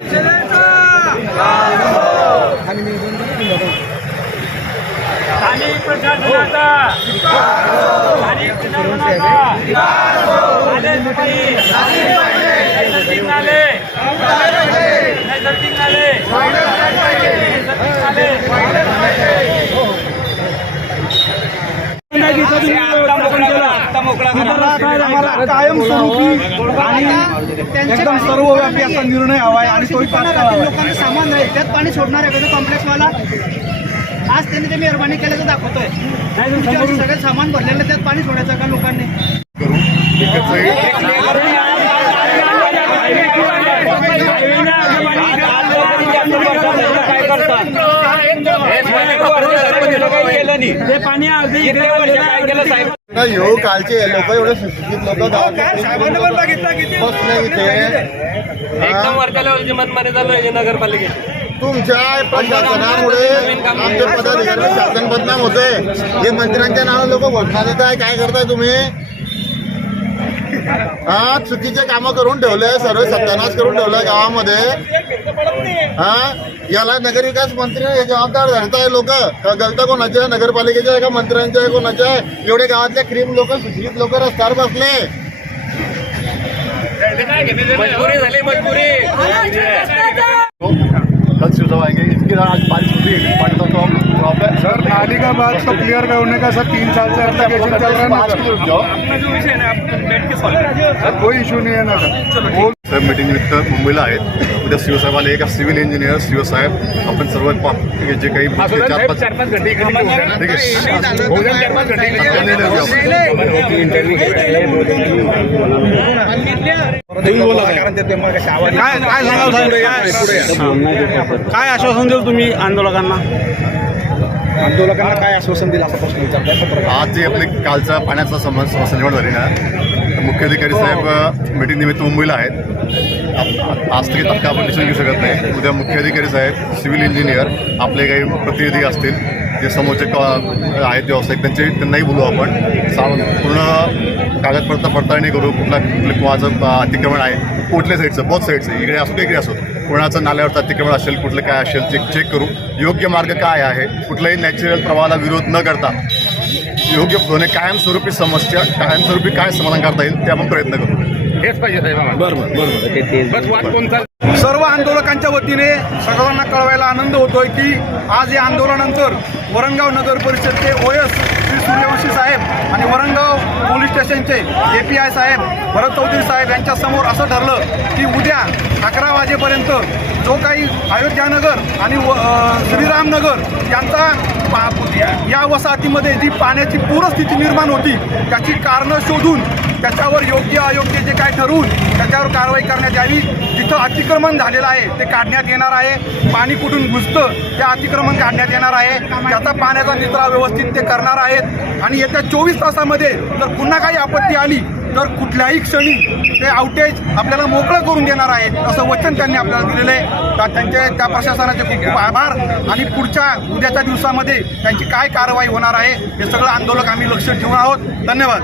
स्थानिक प्रशासनाचा नैसर्गिक नाले कायमस्वरूपी आणि एकदम सर्वव्यापी असा निर्णय हवा आहे आणि तोही लोकांना सामान राहील त्यात पाणी सोडणार आहे का कॉम्प्लेक्सवाला. आज त्यांनी ते मेहरबानी केल्याचं दाखवतोय. सगळं सामान भरलेलं त्यात पाणी सोडायचं का लोकांनी. हो कालचे लोक एवढे सुशिक्षित लोक नगरपालिकेत तुमच्या प्रशासनामुळे आमचे पदाधिकारी शासन बदनाम होते. हे मंत्र्यांच्या नावाने लोक घोषणा देत आहे. काय करताय तुम्ही? हा चुकीचे कामं करून ठेवले, सर्व सत्यानाश करून ठेवलाय गावामध्ये. हा याला नगरविकास मंत्री हे जबाबदार धरताय. लोक गलता कोणाच्या आहे? नगरपालिकेच्या आहे का मंत्र्यांच्या आहे? कोणाच्या आहे? एवढे गावातले क्रीम लोक सुशिक्षित लोक रस्त्यावर बसले. कल सुझाव आएंगे इसके बाद आज बारिश होती है पानी का प्रॉब्लम सर नाली का बात तो क्लियर करने का सर 3 साल से एप्लीकेशन चल रहा है ना सर. सर कोई इशू नहीं है ना सर. मीटिंग निमित्त मुंबईला आहेत. उद्या शिवसाहेबाला एक सिव्हिल इंजिनियर शिवसाहेब आपण सर्व जे काही 4-5 घंटे ठीक काय आश्वासन देऊ तुम्ही आंदोलकांना? काय आश्वासन दिलं असा प्रश्न विचारताय. आज जे आपले कालचा पाण्याचा समस्या निवड झाली ना, तर मुख्याधिकारी साहेब मीटिंग निमित्त मुंबईला आहेत. आज तरी तत्काळ आपण डिसिजन घेऊ शकत नाही. उद्या मुख्याधिकारी साहेब सिव्हिल इंजिनियर आपले काही प्रतिनिधी असतील जे समोरचे आहेत व्यावसायिक त्यांनाही बोलू आपण. पूर्ण कागदपत्र पडताळणी करू. कोणाचं अतिक्रमण आहे कुठल्या साईडचं बहुत साईडचं इकडे असो इकडे असो कोणाचं नाल्यावरचं अतिक्रमण असेल कुठलं काय असेल ते चेक करू. योग्य मार्ग काय आहे कुठल्याही नॅचरल प्रवाहाला विरोध न करता योग्य होणे कायमस्वरूपी समस्या कायमस्वरूपी काय समाधान करता येईल ते आपण प्रयत्न करू. हेच पाहिजे साहेब. सर्व आंदोलकांच्या वतीने सर्वांना कळवायला आनंद होतोय की आज या आंदोलनानंतर वरणगाव नगर परिषदचे OS श्री सूर्यवंशी साहेब आणि वरणगाव पोलीस स्टेशनचे API साहेब भरत चौधरी साहेब यांच्यासमोर असं ठरलं की उद्या 11 वाजेपर्यंत जो काही अयोध्यानगर आणि श्रीरामनगर यांचा या वसाहतीमध्ये जी पाण्याची पूरस्थिती निर्माण होती त्याची कारणं शोधून त्याच्यावर योग्य अयोग्य जे काय ठरवून त्याच्यावर कारवाई करण्यात यावी. जिथं अतिक्रमण झालेलं आहे ते काढण्यात येणार आहे. पाणी कुठून घुसतं ते अतिक्रमण काढण्यात येणार आहे. त्याचा पाण्याचा निचरा व्यवस्थित ते करणार आहेत. आणि येत्या 24 तासामध्ये जर पुन्हा काही आपत्ती आली तर कुठल्याही क्षणी ते आउटेज आपल्याला मोकळं करून देणार आहेत असं वचन त्यांनी आपल्याला दिलेलं आहे. त्या प्रशासनाचे खूप खूप आभार. आणि उद्याच्या दिवसामध्ये त्यांची काय कारवाई होणार आहे हे सगळं आंदोलक आम्ही लक्ष ठेवून आहोत. धन्यवाद.